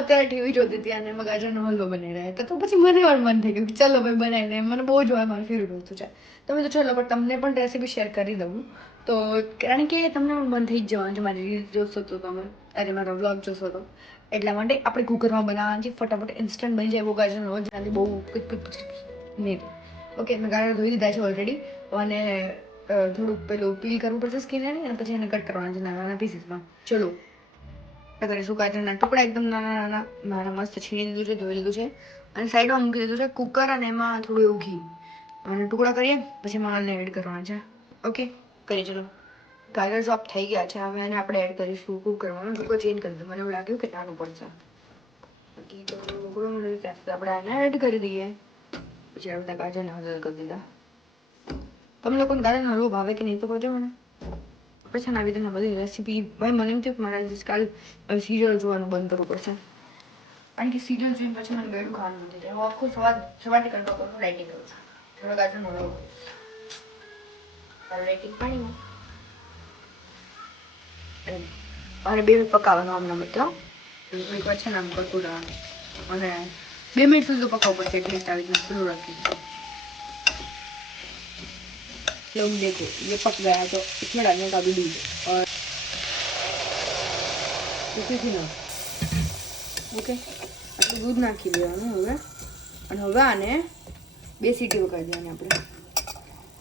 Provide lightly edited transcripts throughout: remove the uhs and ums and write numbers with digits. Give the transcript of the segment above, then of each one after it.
અત્યારે ટીવી જોતી હતી અને એમાં ગાજરનો હલવો બની રહ્યા હતા, તો પછી મને પણ મન થઈ ગયું કે ચલો ભાઈ બનાવી દે. મને બહુ જોવા મારું ફેવરેટ વસ્તુ છે. તમે તો ચલો, પણ તમને પણ રેસીપી શેર કરી દઉં. તો કારણ કે તમને મન થઈ જ જવાનું છે મારી રીલ્સ જોશો તો તમે, અરે મારો વ્લોગ જોશો તો. એટલા માટે આપણે કુકરમાં બનાવવાનું છે, ફટાફટ ઇન્સ્ટન્ટ બની જાય એવો ગાજરનો હલવો, જેનાથી બહુ નહીં. ઓકે, મેં ગાજર ધોઈ દીધા છે ઓલરેડી, અને થોડુંક પેલું પીલ કરવું પડશે સ્કીન અને પછી એને કટ કરવાના છે નાના નાના પીસીસમાં. ચલો કરીશું. ગાજરના ટુકડા એકદમ નાના નાના મારા મસ્ત છીણી દીધું છે, ધોઈ લીધું છે અને સાઈડમાં મૂકી દીધું છે કુકર, અને એમાં થોડું એવું ઘી અને ટુકડા કરીએ પછી માલને એડ કરવાના છે. ઓકે, કરીએ ચલો. ગાજર સોફ્ટ થઈ ગયા છે, હવે એને આપણે એડ કરીશું કુકરમાં. કુકર ચેન્જ કરી દઉં, મને એવું લાગ્યું કે નાનું પડશે. બાકી તો આપણે આને એડ કરી દઈએ. પછી આપણે ગાજરને હળદર કરી દીધા. તમે લોકોને ગાજરનો હલવો ભાવે કે નહીં તો કહેજો મને. આપણે છે ને આવી રીતના બધી રેસીપી, ભાઈ મને એમ થયું કે મારે કાલ સિરિયલ જોવાનું બંધ કરવું પડશે, કારણ કે સિરિયલ જોઈને પછી મને બેડું ખાવાનું નથી થાય. હું આખું સવારથી કંટ્રોલ કરું, રાઇટિંગ કરું છું. થોડો ગાજરનો હલવો રાઇટિંગ પાણીમાં અને 2 મિનિટ પકાવવાનું આમનો મતલબ એક વાર છે ને આમ કરતું રહેવાનું, અને 2 મિનિટ સુધી તો પકાવવું પડશે એટલીસ્ટ. આવી રીતના ખુલ્લું રાખી लोग देखो ये पक गया तो इसमें डालने का भी दूध और इसी ना ओके આટલું દૂધ નાખી દેવાનું હવે. અને હવે આને 2 સીટી વગાડી દેવાની આપણે,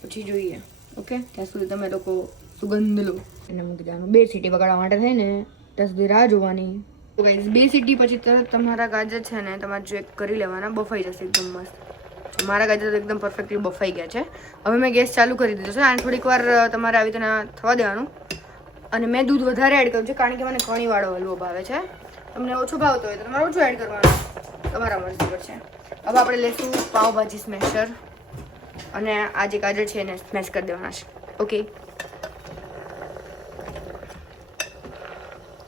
પછી જોઈએ. ઓકે, ત્યાં સુધી તમે લોકો સુગંધ લો. એને મૂકી દેવાનું. 2 સીટી વગાડવા માટે થઈને ત્યાં સુધી રાહ જોવાની. તો ગાઈસ 2 સીટી પછી તરત તમારા ગાજર છે ને તમારે ચેક કરી લેવાના, બફાઈ જશે એકદમ મસ્ત. મારા ગાજર એકદમ પરફેક્ટલી બફાઈ ગયા છે. હવે મેં ગેસ ચાલુ કરી દીધો છે, અને થોડીક વાર તમારે આવી રીતના થવા દેવાનું. અને મેં દૂધ વધારે એડ કર્યું છે કારણ કે મને કણીવાળો હલવો ભાવે છે. તમને ઓછું ભાવતો હોય તો તમારે ઓછું એડ કરવાનું, તમારા મરજી પર છે. હવે આપણે લઈશું પાવભાજી સ્મેશર, અને આ જે ગાજર છે એને સ્મેશ કરી દેવાના છે. ઓકે,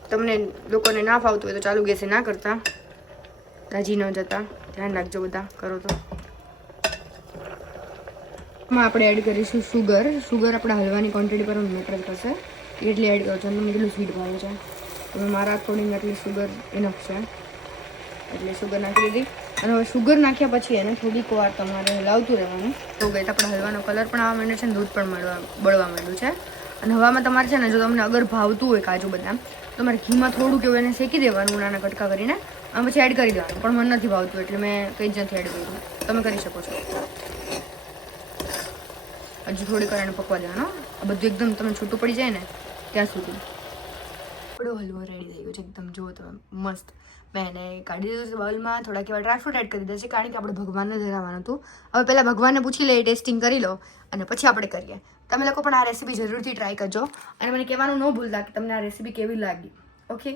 તમને લોકોને ના ફાવતું હોય તો ચાલુ ગેસે ના કરતા, દાજી ન જતા, ધ્યાન રાખજો બધા કરો તો. માં આપણે એડ કરીશું સુગર. સુગર આપણા હલવાની ક્વોન્ટિટી પર મેટર કરશે, એટલી એડ કરજો. તમને કેટલું સ્વીટ ભાવે છે, તમે મારા અકોર્ડિંગ એટલી સુગર ઇનફ છે, એટલે સુગર નાખી દીધી. અને હવે સુગર નાખ્યા પછી એને થોડીક વાર તમારે હલાવતું રહેવાનું. તો ગઈ આપણો હલવાનો કલર પણ આવવા માંડ્યો છે, અને દૂધ પણ બળવા માંડ્યું છે. અને હવામાં તમારે છે ને, જો તમને અગર ભાવતું હોય કાજુ બદામ, તમારે ઘીમાં થોડુંક એવું એને શેકી દેવાનું નાના કટકા કરીને, અને પછી એડ કરી દેવાનું. પણ મને નથી ભાવતું એટલે મેં કંઈ જ નથી એડ કર્યું. તમે કરી શકો છો. હજુ થોડીક વાર એને પકવા દેવાનો. આ બધું એકદમ તમે છૂટું પડી જાય ને ત્યાં સુધી. આપણો હલવો રેડી થઈ ગયો છે એકદમ. જુઓ તમે મસ્ત. મેં એને કાઢી દીધું છે બાઉલમાં. થોડાક એવા ડ્રાયફ્રૂટ એડ કરી દીધા છે કારણ કે આપણે ભગવાનને ધરાવવાનું હતું. હવે પહેલાં ભગવાનને પૂછી લઈએ, ટેસ્ટિંગ કરી લો, અને પછી આપણે કરીએ. તમે લોકો પણ આ રેસીપી જરૂરથી ટ્રાય કરજો, અને મને કહેવાનું ન ભૂલતા કે તમને આ રેસીપી કેવી લાગી. ઓકે,